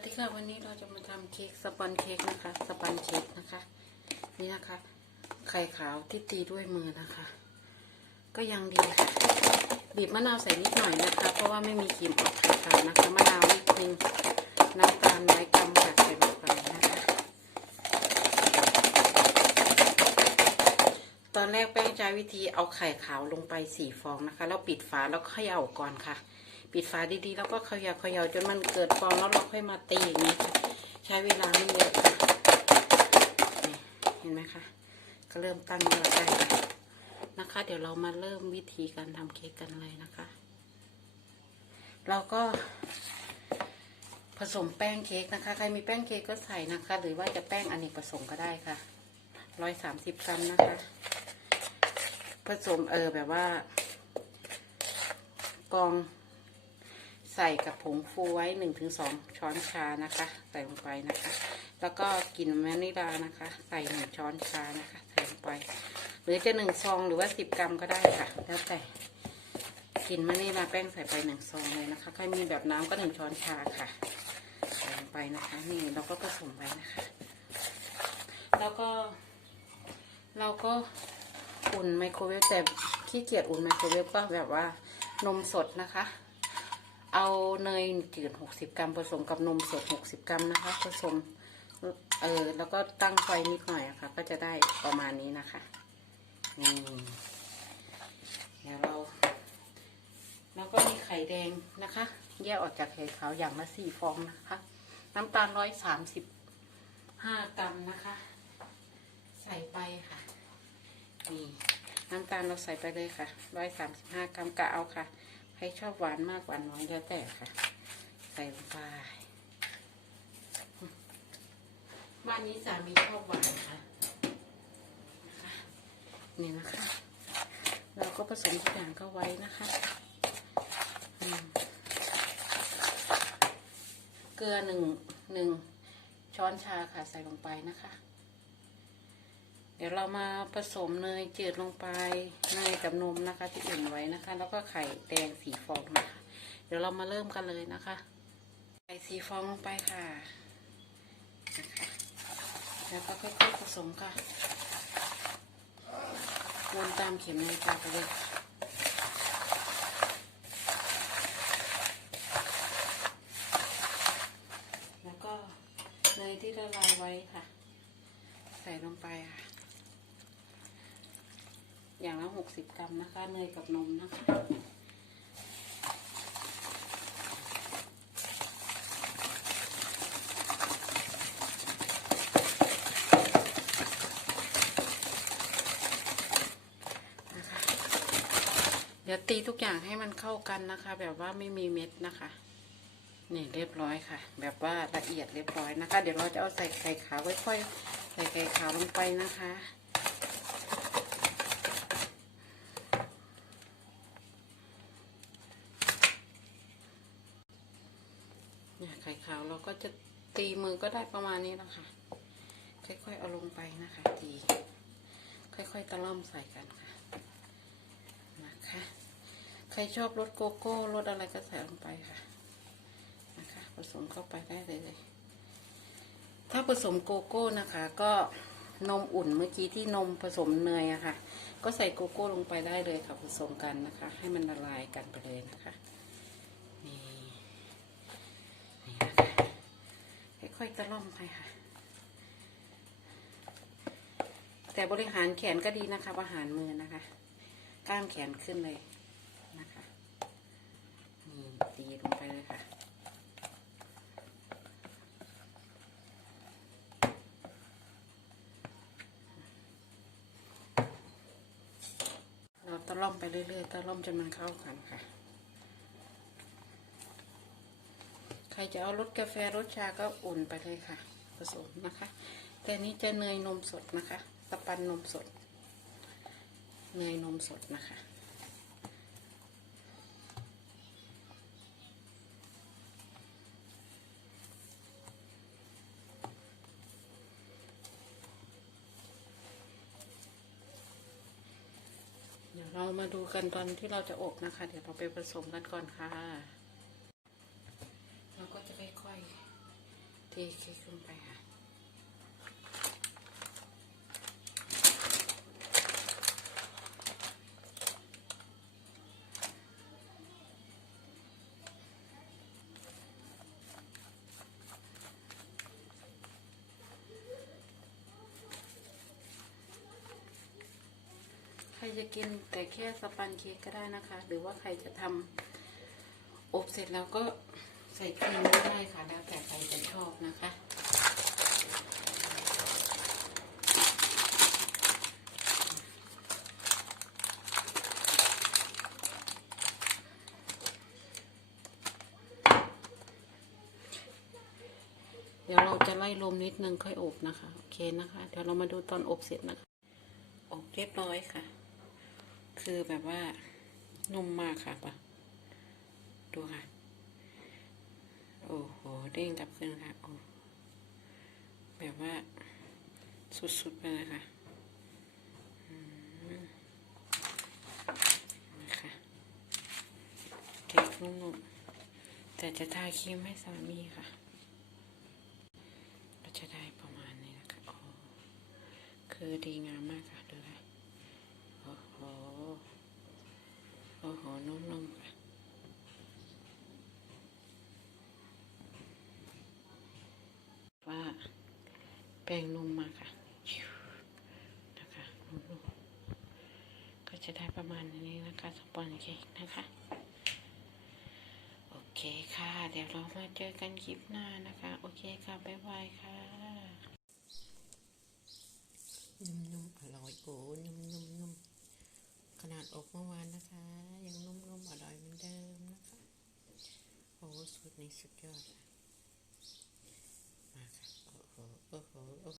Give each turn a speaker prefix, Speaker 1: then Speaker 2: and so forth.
Speaker 1: วัสดีค่ะวันนี้เราจะมาทำเค้กสปันเค้กนะคะ สปันเค้กนะคะ นี่นะคะ ไข่ขาวที่ตีด้วยมือนะคะ ก็ยังดีค่ะบีบมะนาวใส่นิดหน่อยนะคะ เพราะว่าไม่มีครีมออกไข่ขาวนะคะมะนาวนิดนึงน้ำตาลน้อยกรัมค่ะใส่ลงไปนะคะ ตอนแรกแป้งใช้วิธีเอาไข่ขาวลงไปสี่ฟองนะคะ แล้วปิดฝาแล้วเขย่าก่อนค่ะ ปิดฝาดีๆ แล้วก็เขย่าเขย่าจนมันเกิดฟองแล้วเราค่อยมาตีอย่างนี้ค่ะใช้เวลาไม่เยอะค่ะเห็นไหมคะก็เริ่มตั้งยอดได้นะคะ เดี๋ยวเรามาเริ่มวิธีการทำเค้กกันเลยนะคะ เราก็ผสมแป้งเค้กนะคะ ใครมีแป้งเค้กก็ใส่นะคะ หรือว่าจะแป้งอเนกประสงค์ก็ได้ค่ะร้อยสามสิบกรัมนะคะ ผสมเออแบบว่ากอง ใส่กับผงฟูไว้หนึ่งถึงสองช้อนชานะคะ ใส่ลงไปนะคะ แล้วก็กลิ่นแมนิลานะคะ ใส่หนึ่งช้อนชานะคะ ใส่ลงไป หรือจะหนึ่งซองหรือว่าสิบกรัมก็ได้ค่ะ แล้วแต่กลิ่นแมนิลาแป้งใส่ไปหนึ่งซองเลยนะคะ ใครมีแบบน้ำก็หนึ่งช้อนชาค่ะ ใส่ลงไปนะคะ นี่เราก็ผสมไปนะคะ แล้วก็ เราก็อุ่นไมโครเวฟแต่ขี้เกียจอุ่นไมโครเวฟก็แบบว่านมสดนะคะ เอาเนยจืด 60 กรัมผสมกับนมสด 60 กรัมนะคะผสมเออแล้วก็ตั้งไฟนิดหน่อยะค่ะ ก็จะได้ประมาณนี้นะคะนี่เดี๋ยวเราแล้วก็มีไข่แดงนะคะ แยกออกจากไข่ขาวอย่างละสี่ฟองนะคะ น้ำตาลร้อยสามสิบห้ากรัมนะคะ ใส่ไปค่ะนี่น้ำตาลเราใส่ไปเลยค่ะร้อยสามสิบห้ากรัมกะเอาค่ะ ครชอบหวานมากหวานน้อยแล้วแต่ค่ะ ใส่ลงไปบ้านนี้สามีชอบหวานค่ะนะคะนี่นะคะ เราก็ผสมทุกอย่างเข้าไว้นะคะอืมเกลือหนึ่งหนึ่งช้อนชาค่ะใส่ลงไปนะคะ เดี๋ยวเรามาผสมเนยจืดลงไปเนยกับนมนะคะ ที่อุ่นไว้นะคะ แล้วก็ไข่แดงสีฟองนะคะเดี๋ยวเรามาเริ่มกันเลยนะคะไข่สีฟองลงไปค่ะนะคะแล้วก็ค่อยๆผสมค่ะวนตามเข็มนาฬิกาไปเลยค่ะแล้วก็เนยที่ละลายไว้ค่ะ ใส่ลงไปค่ะ อย่างละหกสิบกรัมนะคะเนยกับนมนะคะเดี๋ยวตีทุกอย่างให้มันเข้ากันนะคะ แบบว่าไม่มีเม็ดนะคะ นี่เรียบร้อยค่ะ แบบว่าละเอียดเรียบร้อยนะคะ เดี๋ยวเราจะเอาใส่ไข่ขาวค่อยๆใส่ไข่ขาวลงไปนะคะ เนี่ยไข่ขาวเรา ก็จะตีมือก็ได้ประมาณนี้นะคะค่อยๆเอาลงไปนะคะ ตี ค่อยๆตะล่อมใส่กันค่ะ นะคะ ใครชอบรสโกโก้รสอะไรก็ใส่ลงไปค่ะ นะคะ ผสมเข้าไปได้เลย ถ้าผสมโกโก้นะคะ ก็นมอุ่นเมื่อกี้ที่นมผสมเนยอะค่ะ ก็ใส่โกโก้ลงไปได้เลยค่ะผสมกันนะคะ ให้มันละลายกันไปเลยนะคะ นี่ นี่นะ ค่อยๆตะล่อมไปค่ะ แต่บริหารแขนก็ดีนะคะบริหารมือนะคะกล้ามแขนขึ้นเลยนะคะนี่ตีลงไปเลยค่ะเราตะล่อมไปเรื่อยๆตะล่อมจนมันเข้ากันค่ะ รจะเอารสกาแฟรสชาก็อุ่นไปเลยค่ะ ผสมนะคะ แต่นี้จะเนยนมสดนะคะสปันนมสด เนยนมสดนะคะเดี๋ยวเรามาดูกันตอนที่เราจะอบนะคะ เดี๋ยวเราไปผสมกันก่อนค่ะ เราก็จะค่อยเทลงไปค่ะใครจะกินแต่แค่สปันเค้กก็ได้นะคะ หรือว่าใครจะทำอบเสร็จแล้วก็ใส่ครีมก็ได้ค่ะ แล้วแต่ใครจะชอบนะคะ เดี๋ยวเราจะไล่ลมนิดนึงค่อยอบนะคะ โอเคนะคะ เดี๋ยวเรามาดูตอนอบเสร็จนะคะ อบเรียบร้อยค่ะ คือแบบว่านุ่มมากค่ะปะดูค่ะ โอ้โห เด้งกลับขึ้นค่ะ โอ้ แบบว่าสุดๆไปเลยค่ะนะคะเค้กนุ่มๆแต่จะทาครีมให้สามีค่ะ ก็จะได้ประมาณนี้นะคะโอ้ คือดีงามมากค่ะ ดูค่ะโอ้โห โอ้โห นุ่มๆค่ะว่าแป้งนุ่มมากค่ะนะคะนุ่มๆก็จะได้ประมาณนี้นะคะสปอนเค้กนะคะโอเคค่ะ เดี๋ยวเรามาเจอกันคลิปหน้านะคะ โอเคค่ะ บ๊ายบายค่ะ
Speaker 2: นุ่มๆอร่อยโอ้นุ่มๆ อาดอกเมื่อวานนะคะ ยังนุ่มๆอร่อยเหมือนเดิมนะคะ โอ้สูตรนี้สุดยอดค่ะ